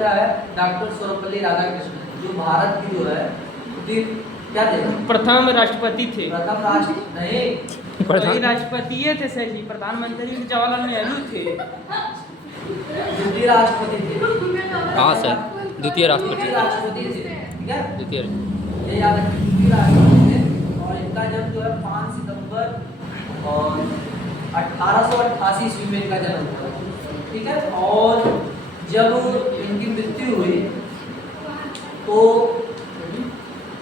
दूसरा है डॉक्टर सर्वपल्ली राधाकृष्णन, जो भारत की जो है क्या थे, प्रथम राष्ट्रपति थे। प्रथम राष्ट्र नहीं, वही राष्ट्रपति थे सर जी, प्रधानमंत्री जवाहरलाल नेहरू थे। द्वितीय राष्ट्रपति थे। हाँ सर, द्वितीय राष्ट्रपति थे, ठीक है, द्वितीय। ये याद रखिए, द्वितीय राष्ट्रपति थे। और इनका जन्म जो है 5 सितंबर और 1888 ईस्वी में इनका जन्म हुआ, ठीक है। और जब इनकी मृत्यु हुई तो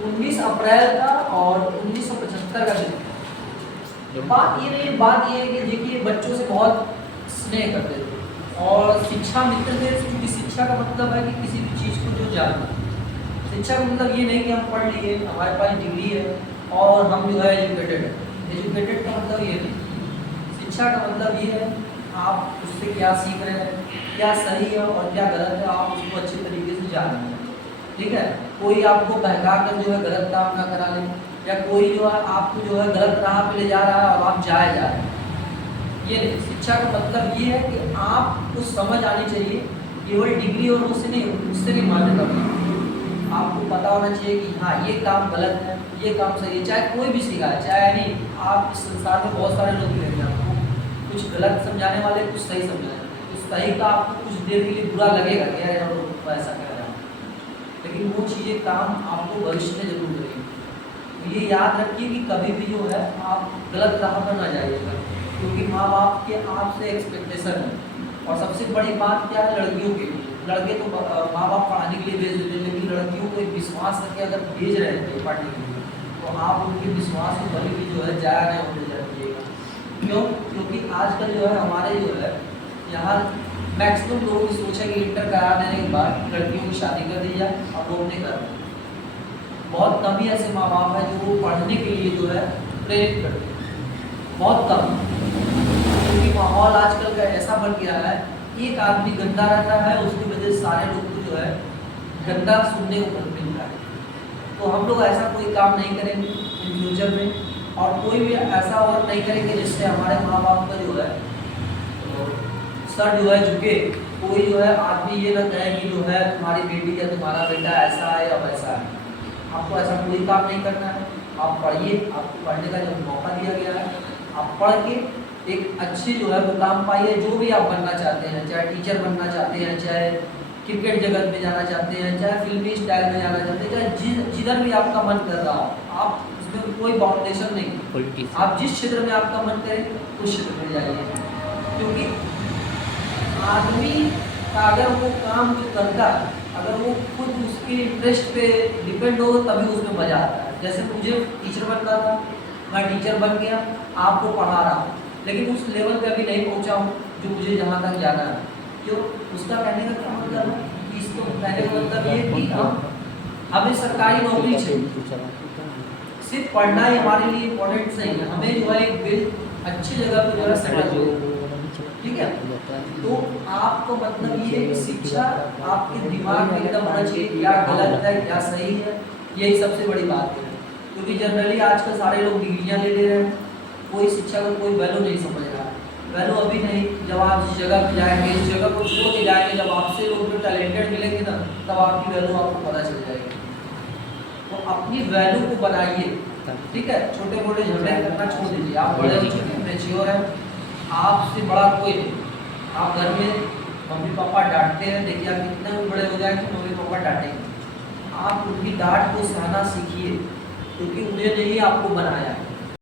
19 अप्रैल का और 1975 का दिन। बात ये नहीं, बात ये है कि देखिए बच्चों से बहुत स्नेह करते थे और शिक्षा मित्र थे, क्योंकि शिक्षा का मतलब है कि किसी भी चीज़ को जो जानना। शिक्षा का मतलब ये नहीं कि हम पढ़ लिए, हमारे पास डिग्री है और हम जो है एजुकेटेड है। एजुकेटेड का मतलब ये नहीं, शिक्षा का मतलब ये है आप उससे क्या सीख रहे हैं, क्या सही है और क्या गलत है, आप उसको अच्छे तरीके से जान रहे हैं, ठीक है। कोई आपको बहका कर जो है गलत काम ना करा ले, या कोई जो है आपको जो है गलत राह पे ले जा रहा है और आप जा रहे हैं, ये नहीं। शिक्षा का मतलब ये है कि आपको समझ आनी चाहिए, केवल डिग्री और उससे नहीं मान्यता नहीं, आपको पता होना चाहिए कि हाँ ये काम गलत है, ये काम सही है। चाहे कोई भी सिखाए, चाहे नहीं, आप इस संसार में बहुत सारे लोग मिलेंगे आपको, कुछ गलत समझाने वाले, कुछ सही समझाने वाले। कुछ सही का आपको कुछ देर के लिए बुरा लगेगा कि यार लोग ऐसा कह रहे हैं, लेकिन वो चीज़ें काम आपको भविष्य में जरूर करेगी। तो ये याद रखिए कि कभी भी जो है आप गलत राह पर ना जाइएगा, क्योंकि माँ बाप के आपसे एक्सपेक्टेशन है। और सबसे बड़ी बात क्या है, लड़कियों के लिए, लड़के तो माँ बाप पढ़ाने के लिए भेज देते हैं, लेकिन लड़कियों को एक विश्वास करके अगर भेज रहे हैं पढ़ने के लिए, तो आप उनके विश्वास को कभी भी जो है जाया नहीं होने दीजिएगा। क्यों? क्योंकि आजकल जो है हमारे जो है यहाँ मैक्सिमम लोगों की सोच है कि इंटर करा देने के बाद लड़कियों की शादी कर दी जाए, अब वो नहीं कर। बहुत कम ही ऐसे माँ बाप हैं जो वो पढ़ने के लिए जो है प्रेरित करते हैं, बहुत कम, क्योंकि माहौल आजकल का ऐसा बन गया है, एक आदमी गंदा रहता है उसकी वजह से सारे लोग को जो है गंदा सुनने को मिलता है। तो हम लोग ऐसा कोई काम नहीं करेंगे इन फ्यूचर में, और कोई भी ऐसा वर्क नहीं करेंगे जिससे हमारे माँ बाप का जो है सर जो है झुके। कोई जो है आदमी ये ना कहे कि जो है तुम्हारी बेटी या तुम्हारा बेटा ऐसा है या वैसा है। आपको ऐसा कोई काम नहीं करना है, आप पढ़िए, आपको पढ़ने का जो मौका दिया गया है, आप पढ़ के एक अच्छे जो है मुकाम पाइए, जो भी आप बनना चाहते हैं, चाहे टीचर बनना चाहते हैं, चाहे क्रिकेट जगत में जाना चाहते हैं, चाहे फिल्मी स्टाइल में जाना चाहते हैं, चाहे जिधर भी आपका मन कर रहा हो, आप उसमें कोई बाउंडेशन नहीं, आप जिस क्षेत्र में आपका मन करे उस क्षेत्र में जाइए। क्योंकि आदमी का अगर वो काम जो करता है, अगर वो खुद उसके इंटरेस्ट पे डिपेंड हो तभी उसमें मज़ा आता है। जैसे मुझे टीचर बनना था, मैं टीचर बन गया, आपको पढ़ा रहा हूँ, लेकिन उस लेवल पे अभी नहीं पहुँचा हूँ जो मुझे जहाँ तक जाना है। क्यों? उसका कहने का क्या मतलब है कि इसको कहने का मतलब ये कि हमें सरकारी नौकरी चाहिए, सिर्फ पढ़ना ही हमारे लिए इम्पोर्टेंट नहीं है, हमें जो है एक अच्छी जगह पर जो है सेटल हो, ठीक है। तो आपको मतलब ये शिक्षा आपके दिमाग में एकदम होना चाहिए, क्या गलत है क्या सही है, यही सबसे बड़ी बात है। क्योंकि जनरली आजकल सारे लोग डिग्रियां ले रहे हैं, कोई शिक्षा का कोई वैल्यू नहीं समझ रहा है। वैल्यू अभी नहीं, जब आप जिस जगह पर जाएंगे, इस जगह को छोड़ के जाएंगे, जब आपसे लोग जो टैलेंटेड मिलेंगे ना, तब आपकी वैल्यू आपको पता चल जाएगी। तो अपनी वैल्यू को बनाइए, ठीक है। छोटे मोटे झगड़े करना छोड़ दीजिए, आप बड़े हो चुके हैं, मैच्योर हैं, आपसे बड़ा कोई नहीं। आप घर में मम्मी पापा डांटते हैं, देखिए आप कितने भी बड़े हो जाएंगे मम्मी पापा डांटेंगे, आप उनकी डांट को सहना सीखिए, क्योंकि उन्हें नहीं आपको बनाया है।